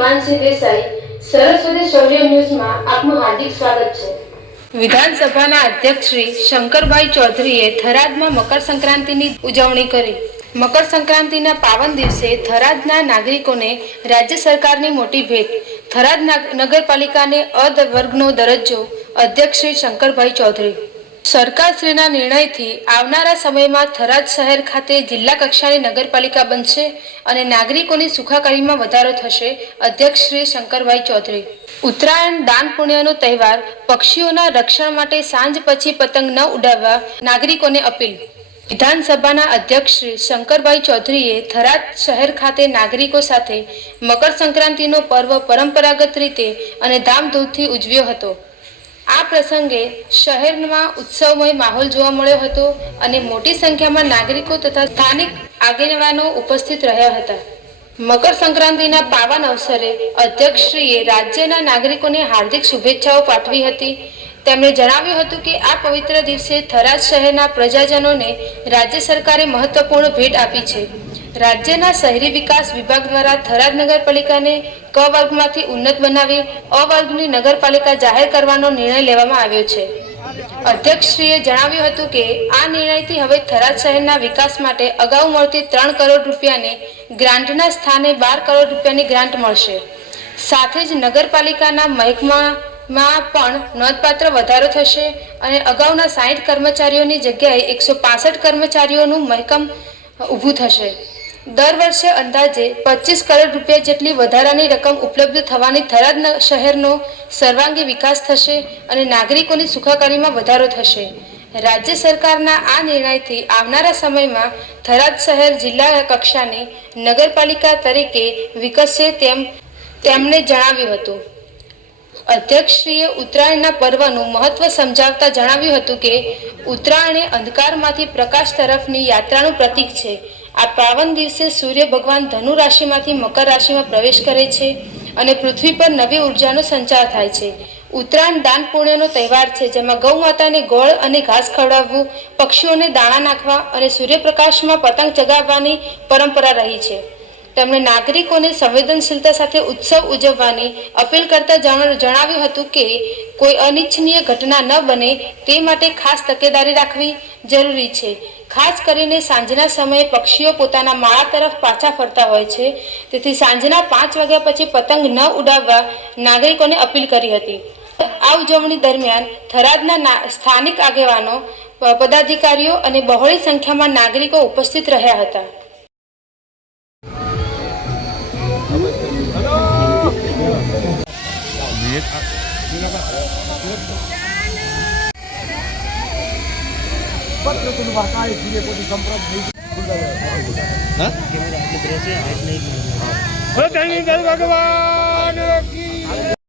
हिमांशी देसाई सरस्वती शौर्य news में आपનું हार्दिक स्वागत है। विधानसभा अध्यक्ष श्री शंकरभाई चौधरीए थरादમાં મકર સંક્રાંતિની ઉજવણી કરી। મકર સંક્રાંતિના પાવન દિવસે થરાદના નાગરિકોને રાજ્ય સરકારની મોટી ભેટ। થરાદ નગરપાલિકાને અ વર્ગનો દરજ્જો અધ્યક્ષ શ્રી શંકરભાઈ ચૌધરી। સરકારશ્રીના નિર્ણયથી આવનારા સમયમાં થરાદ શહેર ખાતે જિલ્લા કક્ષાની નગરપાલિકા બનશે અને નાગરિકોની સુખાકારીમાં વધારો થશે। અધ્યક્ષ શ્રી શંકરભાઈ ચૌધરી। ઉત્તરાયણ દાન પુણ્યનો તહેવાર, પક્ષીઓના રક્ષણ માટે સાંજ પછી પતંગ ન ઉડાવવા નાગરિકોને અપીલ। વિધાનસભાના અધ્યક્ષ શ્રી શંકરભાઈ ચૌધરીએ થરાદ શહેર ખાતે નાગરિકો સાથે મકર સંક્રાંતિનો પર્વ પરંપરાગત રીતે અને ધામધૂમથી ઉજવ્યો હતો। આ પ્રસંગે શહેરમાં ઉત્સવમય માહોલ જોવા મળ્યો હતો અને મોટી સંખ્યામાં નાગરિકો તથા સ્થાનિક આગેવાનો ઉપસ્થિત રહ્યા હતા। મકર સંક્રાંતિના પાવન અવસરે અધ્યક્ષશ્રીએ રાજ્યના નાગરિકોને હાર્દિક શુભેચ્છાઓ પાઠવી હતી। તેમણે જણાવ્યું હતું કે આ પવિત્ર દિવસે થરાદ શહેરના પ્રજાજનોને રાજ્ય સરકારે મહત્વપૂર્ણ ભેટ આપી છે। રાજ્યના શહેરી વિકાસ વિભાગ દ્વારા થરાદ નગરપાલિકાને ક વર્ગમાંથી ઉન્નત બનાવી અ વર્ગની નગરપાલિકા જાહેર કરવાનો નિર્ણય લેવામાં આવ્યો છે। અધ્યક્ષશ્રીએ જણાવ્યું હતું કે આ નિર્ણયથી હવે થરાદ શહેરના વિકાસ માટે અગાઉ મળતી 3 કરોડ રૂપિયાની ગ્રાન્ટના સ્થાને 12 કરોડ રૂપિયાની ગ્રાન્ટ મળશે। સાથે જ નગરપાલિકાના મહેકમામાં પણ નોંધપાત્ર વધારો થશે અને અગાઉના 60 કર્મચારીઓની જગ્યાએ 165 કર્મચારીઓનું મહેકમ ઊભું થશે। દર વર્ષે અંદાજે 25 કરોડ રૂપિયા જેટલી વધારાની રકમ ઉપલબ્ધ થવાની થરાદ શહેરનો સર્વાંગી વિકાસ થશે અને નાગરિકોની સુખાકારીમાં વધારો થશે। રાજ્ય સરકારના આ નિર્ણયથી આવનારા સમયમાં થરાદ શહેર જિલ્લા કક્ષાની નગરપાલિકા તરીકે વિકસશે તેમ તેમણે જણાવ્યું હતું। અધ્યક્ષશ્રીએ ઉત્તરાયણના પર્વનું મહત્વ સમજાવતા જણાવ્યું હતું કે ઉત્તરાયણ એ અંધકારમાંથી પ્રકાશ તરફની યાત્રાનું પ્રતીક છે। આ પાવન દિવસે સૂર્ય ભગવાન ધનુ રાશિમાંથી મકર રાશિમાં પ્રવેશ કરે છે અને પૃથ્વી પર નવી ઉર્જાનો સંચાર થાય છે। ઉત્તરાયણ દાન પુણ્યનો તહેવાર છે, જેમાં ગૌ માતાને ગોળ અને ઘાસ ખવડાવવું, પક્ષીઓને દાણા નાખવા અને સૂર્યપ્રકાશમાં પતંગ ચગાવવાની પરંપરા રહી છે। તેમણે નાગરિકોને સંવેદનશીલતા સાથે ઉત્સવ ઉજવવાની અપીલ કરતા જણાવ્યું હતું કે કોઈ અનિચ્છનીય ઘટના ન બને તે માટે ખાસ તકેદારી રાખવી જરૂરી છે। ખાસ કરીને સાંજના સમયે પક્ષીઓ પોતાના માળા તરફ પાછા ફરતા હોય છે, તેથી સાંજના 5 વાગ્યા પછી પતંગ ન ઉડાવવા નાગરિકોને અપીલ કરી હતી। આ ઉજવણી દરમિયાન થરાદના સ્થાનિક આગેવાનો, પદાધિકારીઓ અને બહોળી સંખ્યામાં નાગરિકો ઉપસ્થિત રહ્યા હતા। भगवान की